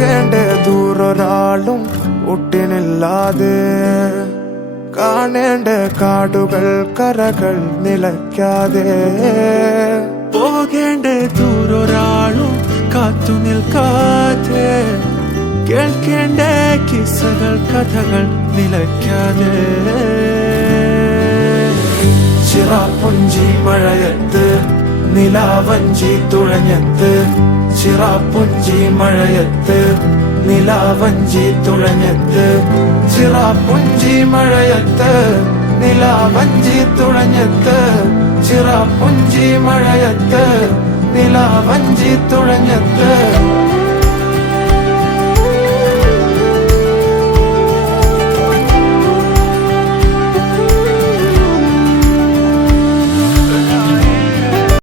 പോകേണ്ട ദൂരൊരാളും ഒട്ടിനില്ലാതെ കാണേണ്ട കാടുകൾ കരകൾ നിലയ്ക്കാതെ പോകേണ്ട ദൂരൊരാളും കാത്തു നിൽക്കാതെ കേൾക്കേണ്ട കിസ്സകൾ കഥകൾ നിലയ്ക്കാതെ ചിറാപ്പുഞ്ചി മഴയത്ത് നിലാവഞ്ചി തുഴഞ്ഞത്ത് ചിറാപ്പുഞ്ചി മഴയത്ത് നിലാവഞ്ചി തുഴഞ്ഞത്ത് ചിറാപ്പുഞ്ചി മഴയത്ത് നിലാവഞ്ചി തുഴഞ്ഞത്ത് ചിറാപ്പുഞ്ചി മഴയത്ത് നിലാവഞ്ചി തുഴഞ്ഞത്ത്